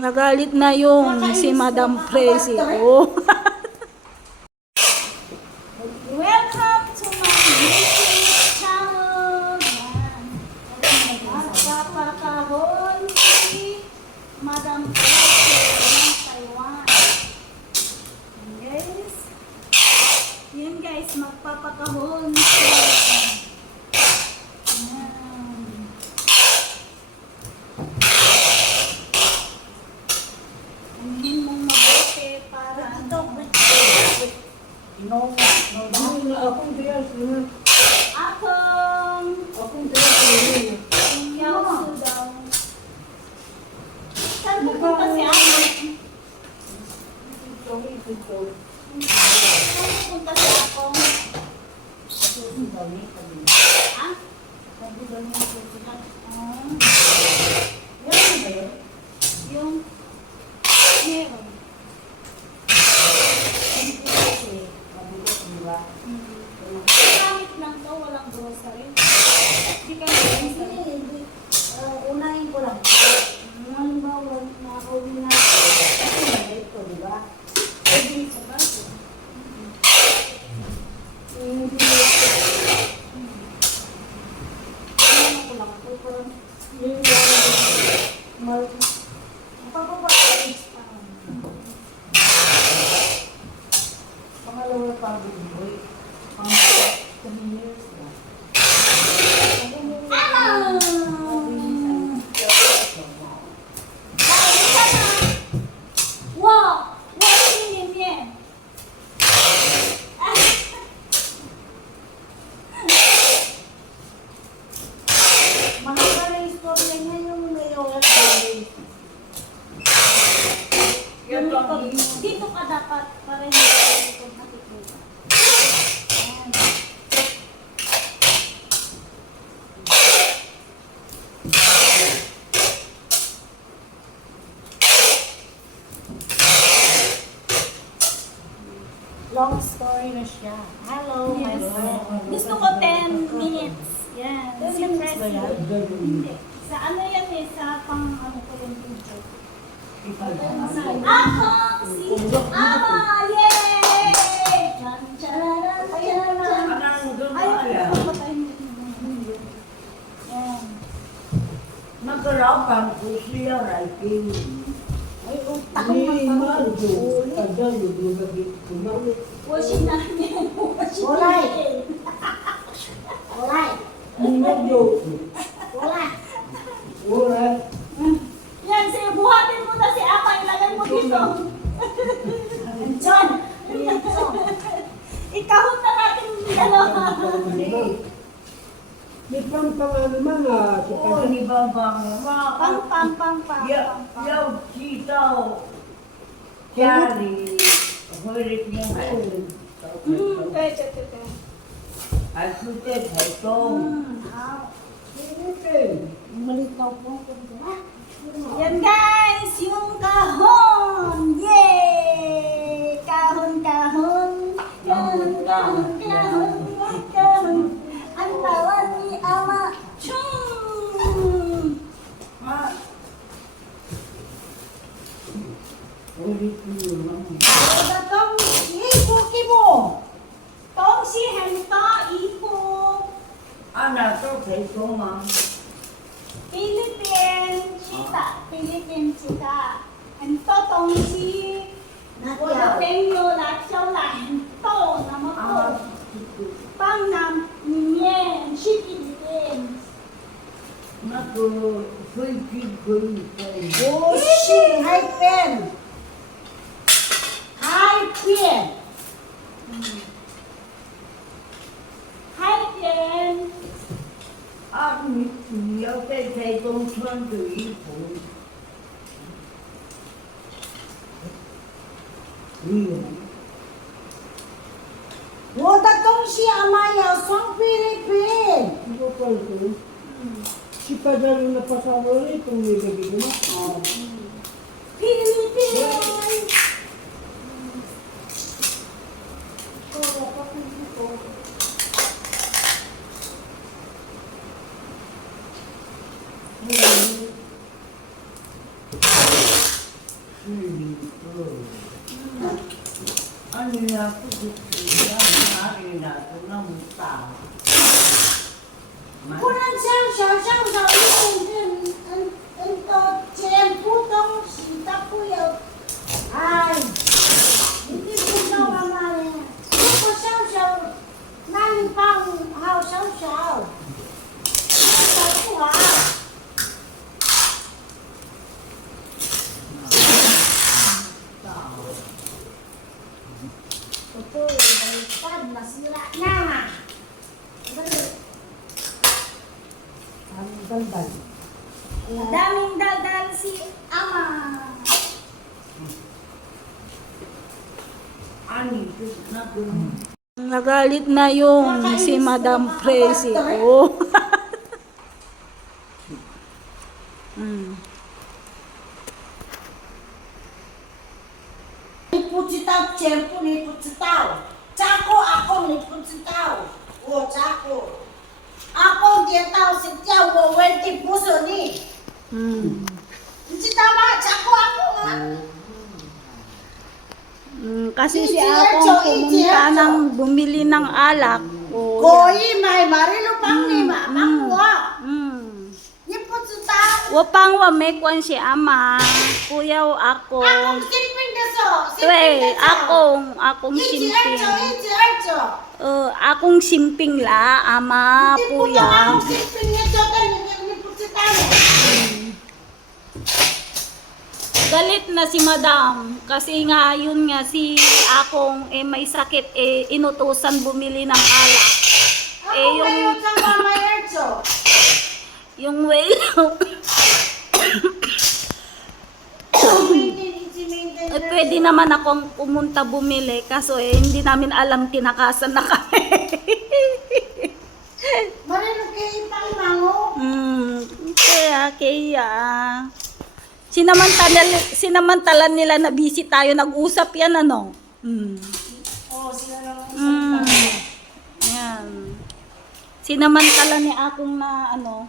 Nagalit na yung si Madam Presi. Oh. Welcome to my YouTube channel. Magpapakahon si Madam Presi ng Taiwan. Guys. Yan guys, magpapakahon siya. Akong yaw daw. Saan pupunta si Ako? Saan pupunta si Ako? Ha? Yung meron. Gamit lang to, walang grocery. Hindi ka grocery. Unahin ko lang. Halimbawa, nakauwi na ito, di ba? Pwede sa bago. Hindi ko lang. Parang yung pangalawa pa buhay. Pang 10 years na. Wow! Wow, yan. Mahaba na istorya niya yung ngayon. Dito ka dapat para hindi ka nakikita. Ayan. Long story na siya. Hello, my Yes. friend. Gusto ko 10 minutes. Yan. 10 Si minutes ba yan? Hindi. Sa ano yan eh, sa pang ano ko yung video. Ako si Ama! Yay! Chan, charan, Ayun na. Ayun na patay mo. Yan. Nagkarapan ko siya writing. Ay, utang Ni magpapalito. Marjo, tagal yung gumamit. Washi namin. Washi Alright. namin. Alright. Ni Marjo. Alright. Alright. Yan, sige, buhatin mo na si Apa. Ilagay mo dito. John. Ikahon na natin yung dalawa. May pang naman Oo, ni Babang. Pang. Yaw, sitaw. Chari. Hulit niya ulit. Pwede. Asute, haitong. Malitaw po. Yan guys, yung kahon! Yay! Kahon. Ang tawag ni Ama. Chung! Hulit niya naman. Datang ibuki mo. Tong si Henta Ipo. Anak to, haitong ma'am. Philippine Chita. Hento tong si Wadapenyo Lachaw La Hento Namako. Pang nam Nien si Philippines. Naku, kuy-kid ko yung Bushi. High pen. High pen. Hi Jen. yaw kay haitong suwan ko ipon. Datang si Amaya sa Philippines. Ito pa ito. Si Padaro na pasawa rin itong nilagay ko na. Philippines. Ano na po dito? Hari na ito ng tao. Kurang siya, ito, putong, sita po yun. Ay, hindi po siya mamaya. Ito siya, nani pang hao siya. Ito po ha. Ito, baliktad, nasira na. Ang daldal. Daming daldal si Ama. Ano ito na doon? Nagalit na yung si Madam Presi. Oh. Ni不知道全部你不知道，扎过阿公你不知道，我扎过。阿公跌倒是叫我问题不是你，你知道吗？扎过阿公啊。 Kasi si Akong pumunta ng bumili ng alak. Oh, 可以买马里路帮你嘛，帮我， 你不知道。 Wapang wamekwan si Ama. Kuya o 阿公 Akong. 生病的时候，生病 Twe, 的时候， Akong 一直二走， simping. 一直二走。 Akong simping la, Ama, 你不懂阿 Kuya. 公生病，你走的你不知道的。 Galit na si Madam kasi nga yun nga si Akong may sakit inutusan bumili ng alak. 阿公没有让妈妈二走。 Yung way pwede naman akong pumunta bumili kaso hindi namin alam tinakasan na kami. Marino kayo pang mango. Kaya sinamantala nila na busy tayo, nag-usap yan ano. Oh, sila naman Yan. Sinamantala ni Akong na ano.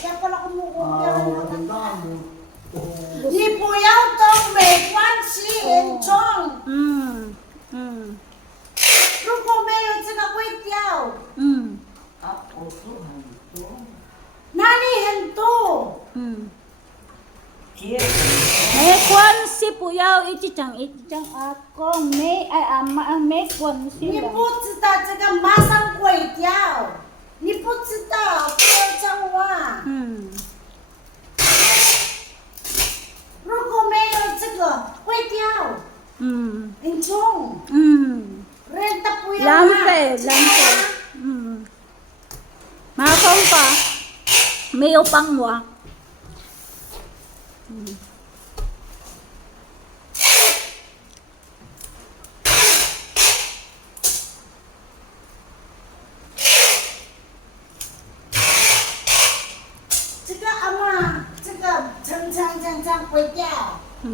Kaya pala kumukuha Ang dami.你不要动，没关系，很重。如果没有这个会掉， Ako to, hanto. 哪里很多？ Kaya, May kwan si Puyaw ichichang Akong may Ama may kwan 你 sila. 不知道这个马上会掉，你不知道，不要讲我。如果没有这个会掉，很重。人家不要拿。 Lampe. Makong pa. May upangwa.这个阿妈，这个常会掉，知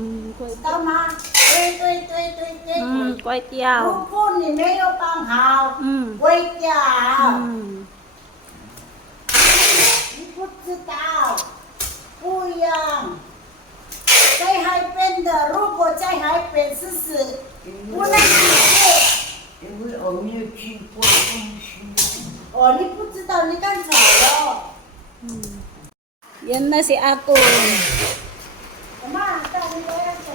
道吗？对。 Quite yaw. 如果你没有绑好，会掉。你不知道，不一样。在海边的，如果在海边试试，不能洗洗。 iwi omi chi po kung siya. 哦，你不知道，你刚才了。 Yan na si Akong. 妈，到你这儿走。